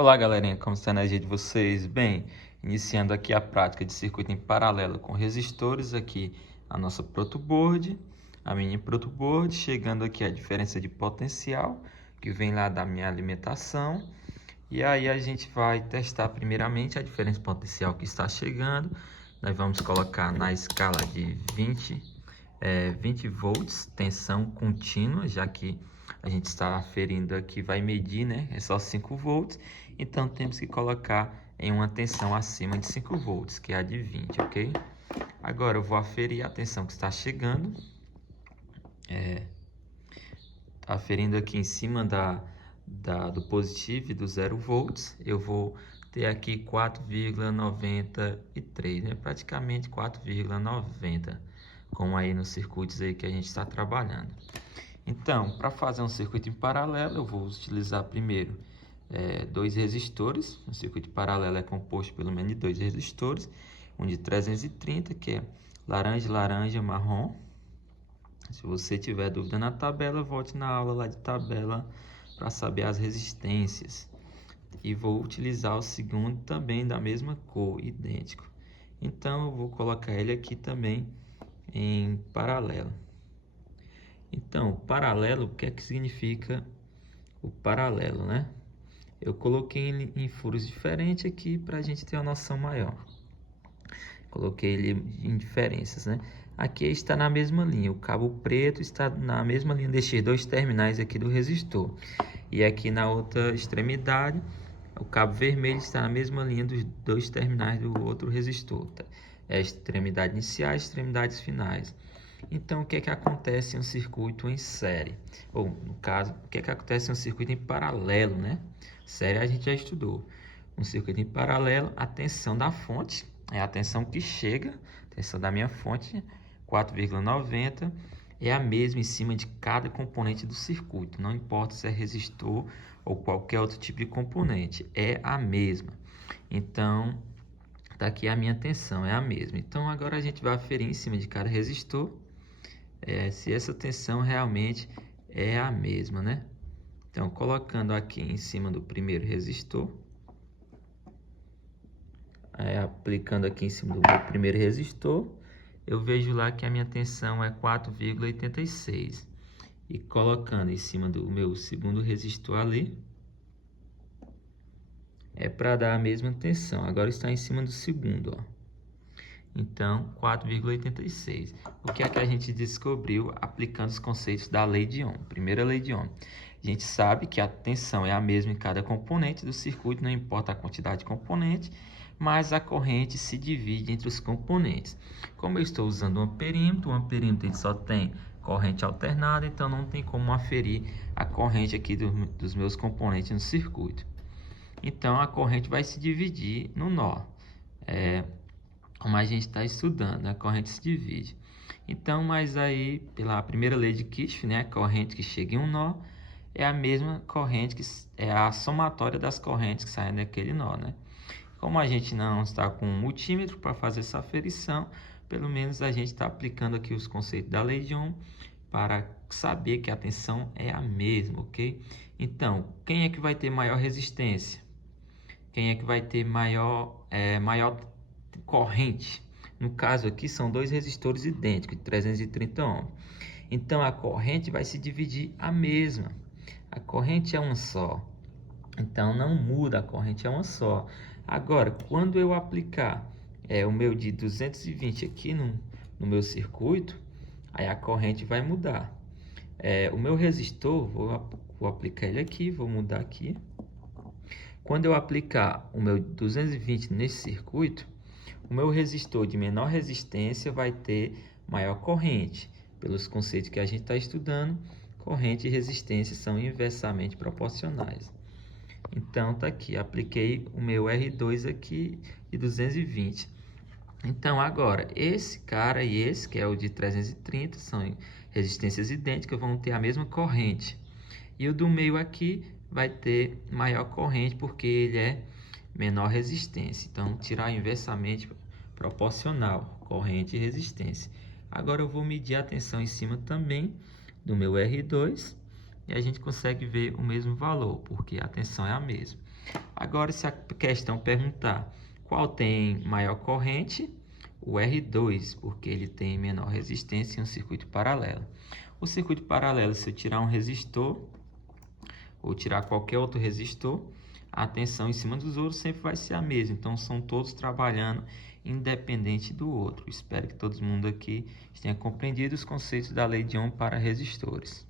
Olá galerinha, como está a energia de vocês? Bem, iniciando aqui a prática de circuito em paralelo com resistores, aqui a nossa protoboard, a mini protoboard, chegando aqui a diferença de potencial, que vem lá da minha alimentação. E aí a gente vai testar primeiramente a diferença de potencial que está chegando. Nós vamos colocar na escala de 20 volts, tensão contínua, já que a gente está aferindo aqui, vai medir, né? É só 5 volts, então temos que colocar em uma tensão acima de 5 volts, que é a de 20, ok? Agora eu vou aferir a tensão que está chegando, aferindo aqui em cima do positivo e do 0 volts, eu vou ter aqui 4,93, né? Praticamente 4,90, como aí nos circuitos aí que a gente está trabalhando. Então, para fazer um circuito em paralelo, eu vou utilizar primeiro dois resistores. O circuito paralelo é composto pelo menos de dois resistores, um de 330, que é laranja, laranja, marrom. Se você tiver dúvida na tabela, volte na aula lá de tabela para saber as resistências. E vou utilizar o segundo também da mesma cor, idêntico. Então, eu vou colocar ele aqui também em paralelo. Então, paralelo, o que é que significa o paralelo, né? Eu coloquei ele em furos diferentes aqui para a gente ter uma noção maior. Coloquei ele em diferenças, né? Aqui está na mesma linha, o cabo preto está na mesma linha destes dois terminais aqui do resistor. E aqui na outra extremidade, o cabo vermelho está na mesma linha dos dois terminais do outro resistor. Tá? É a extremidade inicial e extremidades finais. Então, o que é que acontece em um circuito em série? Ou, no caso, o que é que acontece em um circuito em paralelo, né? Série a gente já estudou. Um circuito em paralelo, a tensão da fonte é a tensão que chega, a tensão da minha fonte, 4,90, é a mesma em cima de cada componente do circuito. Não importa se é resistor ou qualquer outro tipo de componente, é a mesma. Então, tá aqui a minha tensão, é a mesma. Então, agora a gente vai aferir em cima de cada resistor se essa tensão realmente é a mesma, né? Então, colocando aqui em cima do primeiro resistor, aplicando aqui em cima do meu primeiro resistor, eu vejo lá que a minha tensão é 4,86. E colocando em cima do meu segundo resistor ali, é para dar a mesma tensão. Agora está em cima do segundo, ó. Então, 4,86. O que é que a gente descobriu aplicando os conceitos da lei de Ohm? Primeira lei de Ohm. A gente sabe que a tensão é a mesma em cada componente do circuito, não importa a quantidade de componentes, mas a corrente se divide entre os componentes. Como eu estou usando um amperímetro, ele só tem corrente alternada, então não tem como aferir a corrente aqui dos meus componentes no circuito. Então, a corrente vai se dividir no nó. Como a gente está estudando, a corrente se divide. Então, mas aí, pela primeira lei de Kirchhoff, né, a corrente que chega em um nó é a mesma corrente que é a somatória das correntes que saem daquele nó, né? Como a gente não está com um multímetro para fazer essa aferição, pelo menos a gente está aplicando aqui os conceitos da lei de Ohm para saber que a tensão é a mesma, ok? Então, quem é que vai ter maior resistência? Quem é que vai ter maior corrente? No caso aqui são dois resistores idênticos, de 330 ohms. Então a corrente vai se dividir a mesma. A corrente é uma só. Então não muda, a corrente é uma só. Agora, quando eu aplicar o meu de 220 aqui no meu circuito, aí a corrente vai mudar. O meu resistor, vou aplicar ele aqui, vou mudar aqui. Quando eu aplicar o meu 220 nesse circuito, o meu resistor de menor resistência vai ter maior corrente. Pelos conceitos que a gente está estudando, corrente e resistência são inversamente proporcionais. Então, tá aqui, apliquei o meu R2 aqui de 220. Então, agora, esse cara e esse, que é o de 330, são resistências idênticas, vão ter a mesma corrente. E o do meio aqui vai ter maior corrente, porque ele é menor resistência. Então, tirar inversamente proporcional, corrente e resistência. Agora eu vou medir a tensão em cima também do meu R2. e a gente consegue ver o mesmo valor, porque a tensão é a mesma. Agora, se a questão perguntar qual tem maior corrente, o R2, porque ele tem menor resistência em um circuito paralelo. O circuito paralelo, se eu tirar um resistor, ou tirar qualquer outro resistor, a tensão em cima dos outros sempre vai ser a mesma. Então, são todos trabalhando independente do outro. Espero que todo mundo aqui tenha compreendido os conceitos da lei de Ohm para resistores.